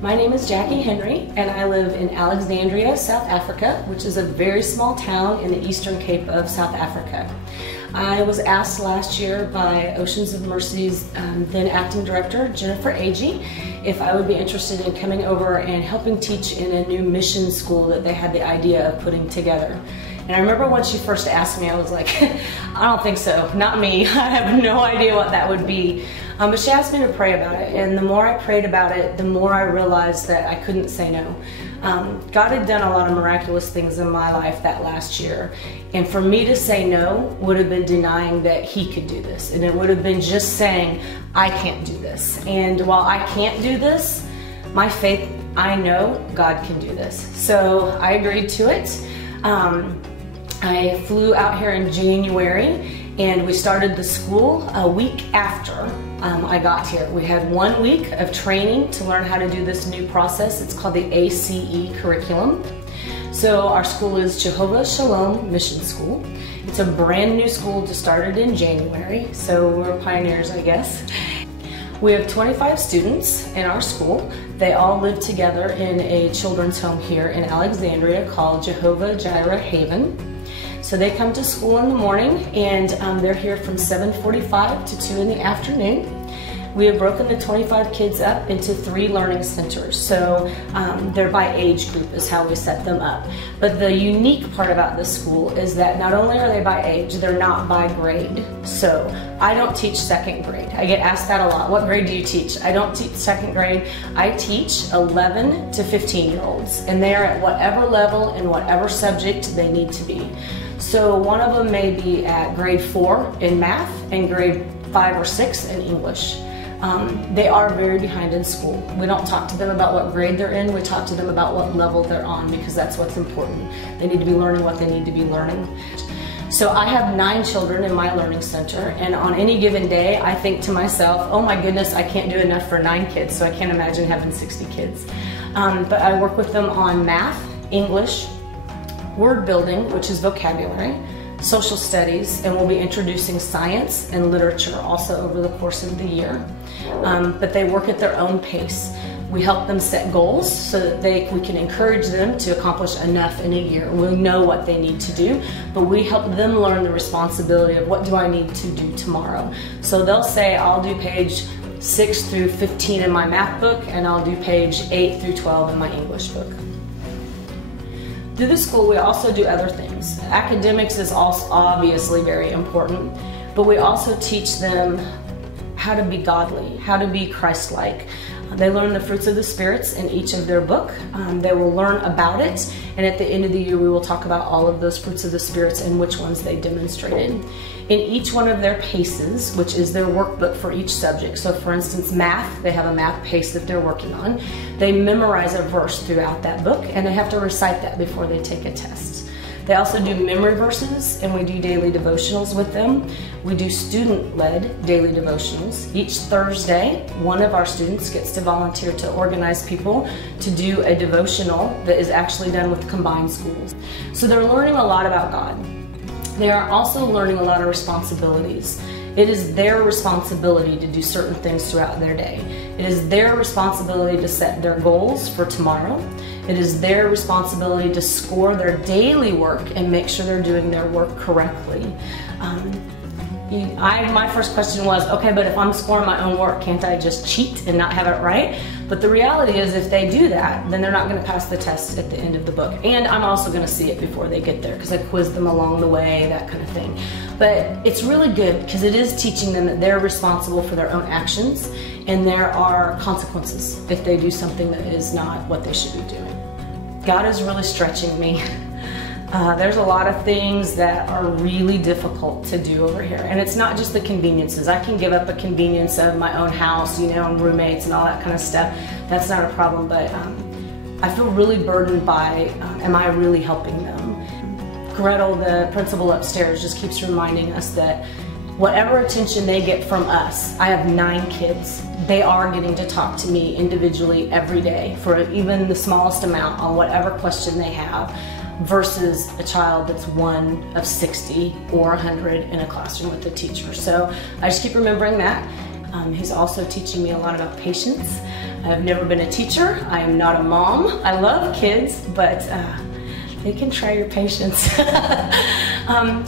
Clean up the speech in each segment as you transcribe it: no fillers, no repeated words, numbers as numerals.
My name is Jackie Henry, and I live in Alexandria, South Africa, which is a very small town in the Eastern Cape of South Africa. I was asked last year by Oceans of Mercy's then acting director, Jennifer Agee, if I would be interested in coming over and helping teach in a new mission school that they had the idea of putting together. And I remember when she first asked me, I was like, I don't think so, not me. I have no idea what that would be. But she asked me to pray about it, and the more I prayed about it, the more I realized that I couldn't say no. God had done a lot of miraculous things in my life that last year, and for me to say no would have been denying that He could do this, and it would have been just saying, I can't do this. And while I can't do this, my faith, I know God can do this. So I agreed to it. I flew out here in January, and we started the school a week after I got here. We had 1 week of training to learn how to do this new process. It's called the ACE curriculum. So our school is Jehovah Shalom Mission School. It's a brand new school, just started in January, so we're pioneers, I guess. We have 25 students in our school. They all live together in a children's home here in Alexandria called Jehovah Jireh Haven. So they come to school in the morning, and they're here from 7:45 to 2 in the afternoon. We have broken the 25 kids up into 3 learning centers. So they're by age group is how we set them up. But the unique part about this school is that not only are they by age, they're not by grade. So I don't teach 2nd grade. I get asked that a lot. What grade do you teach? I don't teach 2nd grade. I teach 11 to 15-year-olds, and they are at whatever level and whatever subject they need to be. So one of them may be at grade 4 in math and grade 5 or 6 in English. They are very behind in school. We don't talk to them about what grade they're in, we talk to them about what level they're on, because that's what's important. They need to be learning what they need to be learning. So I have 9 children in my learning center, and on any given day I think to myself, oh my goodness, I can't do enough for 9 kids, so I can't imagine having 60 kids. But I work with them on math, English, word building, which is vocabulary, social studies, and we'll be introducing science and literature also over the course of the year. But they work at their own pace. We help them set goals so that we can encourage them to accomplish enough in a year. We know what they need to do, but we help them learn the responsibility of what do I need to do tomorrow. So they'll say, I'll do page 6 through 15 in my math book, and I'll do page 8 through 12 in my English book. Through the school, we also do other things. Academics is also obviously very important, but we also teach them how to be godly, how to be Christ-like. They learn the fruits of the spirits in each of their book. They will learn about it, and at the end of the year we will talk about all of those fruits of the spirits and which ones they demonstrated. In each one of their paces, which is their workbook for each subject, so for instance math, they have a math pace that they're working on. They memorize a verse throughout that book, and they have to recite that before they take a test. They also do memory verses, and we do daily devotionals with them. We do student-led daily devotionals. Each Thursday, one of our students gets to volunteer to organize people to do a devotional that is actually done with combined schools. So they're learning a lot about God. They are also learning a lot of responsibilities. It is their responsibility to do certain things throughout their day. It is their responsibility to set their goals for tomorrow. It is their responsibility to score their daily work and make sure they're doing their work correctly. My first question was, okay, but if I'm scoring my own work, can't I just cheat and not have it right? But the reality is if they do that, then they're not going to pass the test at the end of the book. And I'm also going to see it before they get there because I quiz them along the way, that kind of thing. But it's really good because it is teaching them that they're responsible for their own actions, and there are consequences if they do something that is not what they should be doing. God is really stretching me. There's a lot of things that are really difficult to do over here, and it's not just the conveniences. I can give up a convenience of my own house, you know, and roommates and all that kind of stuff. That's not a problem, but I feel really burdened by, am I really helping them? Gretel, the principal upstairs, just keeps reminding us that whatever attention they get from us, I have 9 kids, they are getting to talk to me individually every day for even the smallest amount on whatever question they have, versus a child that's 1 of 60 or 100 in a classroom with a teacher. So I just keep remembering that. He's also teaching me a lot about patience. I've never been a teacher. I am not a mom. I love kids, but they can try your patience.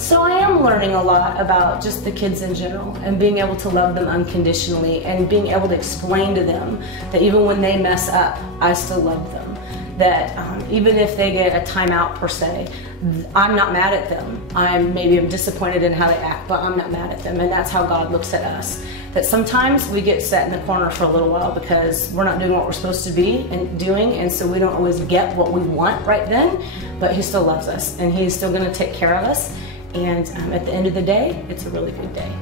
So I am learning a lot about just the kids in general and being able to love them unconditionally and being able to explain to them that even when they mess up, I still love them. That even if they get a timeout per se, I'm not mad at them. Maybe I'm disappointed in how they act, but I'm not mad at them. And that's how God looks at us. That sometimes we get set in the corner for a little while because we're not doing what we're supposed to be and doing, and so we don't always get what we want right then, but He still loves us and He's still going to take care of us. And at the end of the day, it's a really good day.